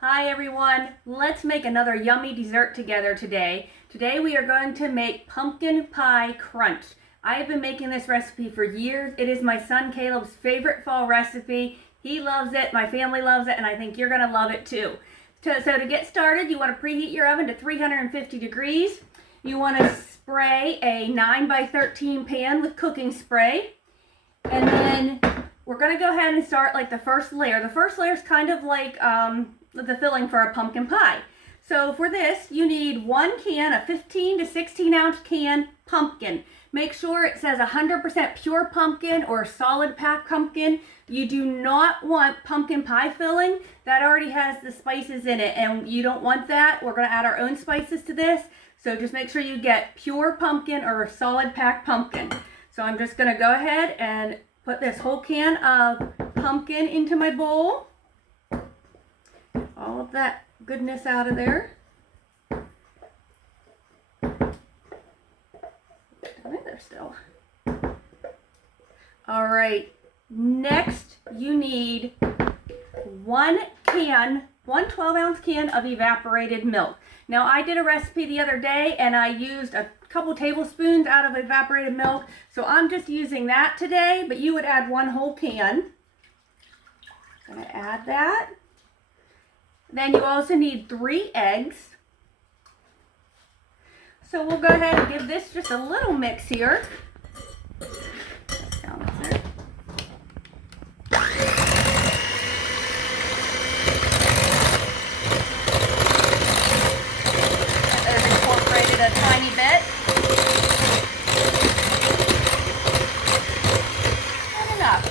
Hi everyone, let's make another yummy dessert together today. Today we are going to make pumpkin pie crunch. I have been making this recipe for years. It is my son Caleb's favorite fall recipe. He loves it, my family loves it, and I think you're going to love it too. So to get started, you want to preheat your oven to 350 degrees. You want to spray a 9x13 pan with cooking spray. And then we're going to go ahead and start like the first layer. The first layer is kind of like the filling for a pumpkin pie. So for this, you need 1 can, a 15 to 16 ounce can pumpkin. Make sure it says 100% pure pumpkin or solid pack pumpkin. You do not want pumpkin pie filling. That already has the spices in it and you don't want that. We're going to add our own spices to this. So just make sure you get pure pumpkin or a solid pack pumpkin. So I'm just going to go ahead and put this whole can of pumpkin into my bowl. All of that goodness out of there. There still. All right, next you need 1 12-ounce can of evaporated milk. Now I did a recipe the other day and I used a couple tablespoons out of evaporated milk, so I'm just using that today, but you would add 1 whole can. I'm going to add that. Then you also need 3 eggs. So we'll go ahead and give this just a little mix here. Down there. Those incorporated a tiny bit. Not enough.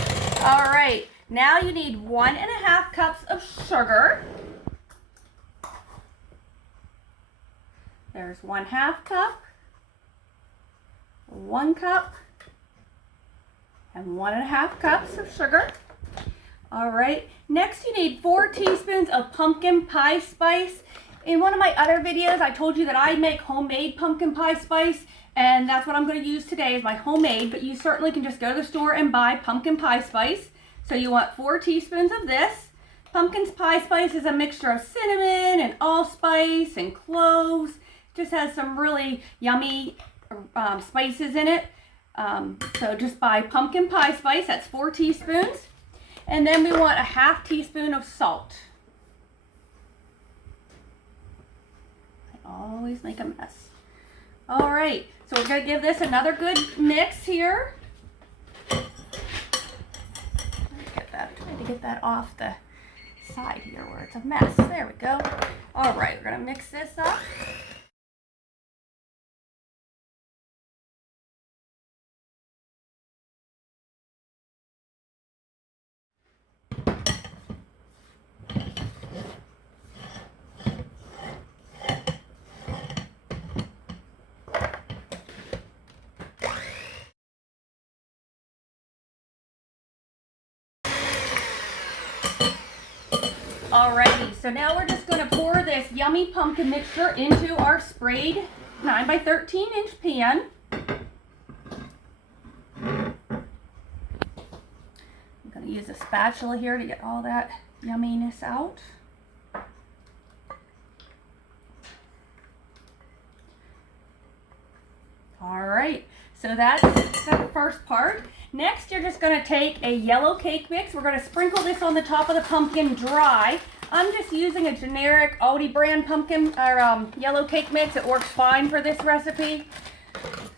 All right, now you need 1½ cups of sugar. There's 1/2 cup, 1 cup, and 1½ cups of sugar. All right, next you need 4 teaspoons of pumpkin pie spice. In one of my other videos, I told you that I make homemade pumpkin pie spice, and that's what I'm going to use today is my homemade, but you certainly can just go to the store and buy pumpkin pie spice. So you want 4 teaspoons of this. Pumpkin pie spice is a mixture of cinnamon and allspice and cloves. Just has some really yummy spices in it. So just buy pumpkin pie spice, that's 4 teaspoons. And then we want a 1/2 teaspoon of salt. I always make a mess. All right, so we're gonna give this another good mix here. Try to get that off the side here where it's a mess. There we go. All right, we're gonna mix this up. Alrighty, so now we're just going to pour this yummy pumpkin mixture into our sprayed 9x13 inch pan. I'm going to use a spatula here to get all that yumminess out. Alright, so that's the first part. Next, you're just going to take a yellow cake mix. We're going to sprinkle this on the top of the pumpkin dry. I'm just using a generic Aldi brand pumpkin or yellow cake mix. It works fine for this recipe.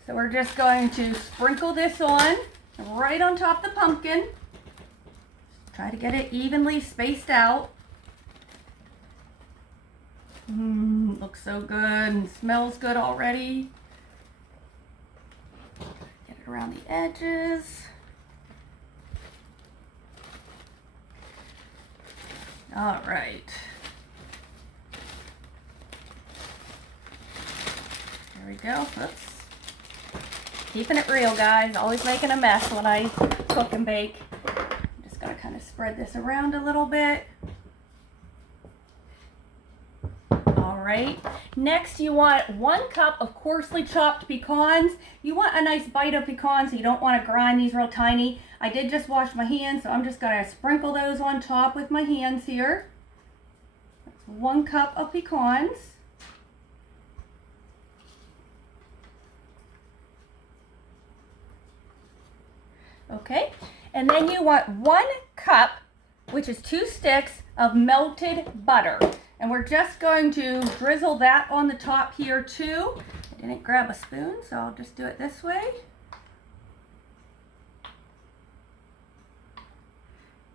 So we're just going to sprinkle this on right on top of the pumpkin. Try to get it evenly spaced out. Looks so good and smells good already. Get it around the edges. All right. There we go. Oops. Keeping it real, guys. Always making a mess when I cook and bake. I'm just going to kind of spread this around a little bit. All right. Next, you want 1 cup of coarsely chopped pecans. You want a nice bite of pecans, so you don't want to grind these real tiny. I did just wash my hands, so I'm just going to sprinkle those on top with my hands here. That's 1 cup of pecans. Okay, and then you want 1 cup, which is 2 sticks of melted butter. And we're just going to drizzle that on the top here too. I didn't grab a spoon, so I'll just do it this way.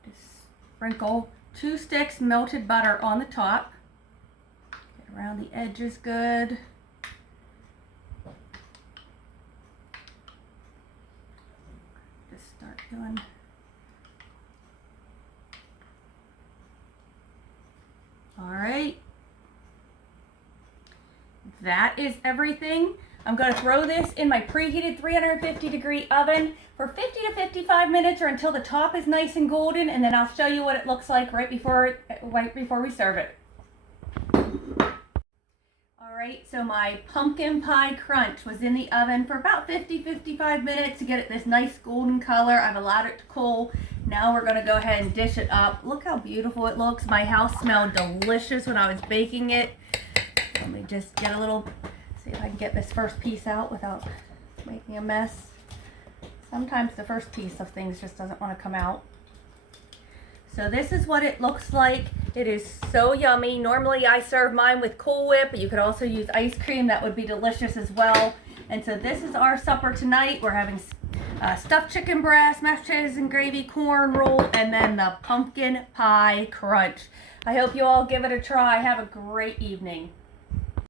Just sprinkle 2 sticks melted butter on the top. Get around the edges good. Just start doing. All right, that is everything. I'm going to throw this in my preheated 350-degree oven for 50 to 55 minutes or until the top is nice and golden, and then I'll show you what it looks like right before we serve it. All right, so my pumpkin pie crunch was in the oven for about 50-55 minutes to get it this nice golden color. I've allowed it to cool. Now we're going to go ahead and dish it up. Look how beautiful it looks. My house smelled delicious when I was baking it. Let me just get a little, see if I can get this first piece out without making a mess. Sometimes the first piece of things just doesn't want to come out. So this is what it looks like. It is so yummy. Normally I serve mine with Cool Whip, but you could also use ice cream. That would be delicious as well. And so this is our supper tonight. We're having stuffed chicken breast, mashed potatoes and gravy, corn roll, and then the pumpkin pie crunch. I hope you all give it a try. Have a great evening.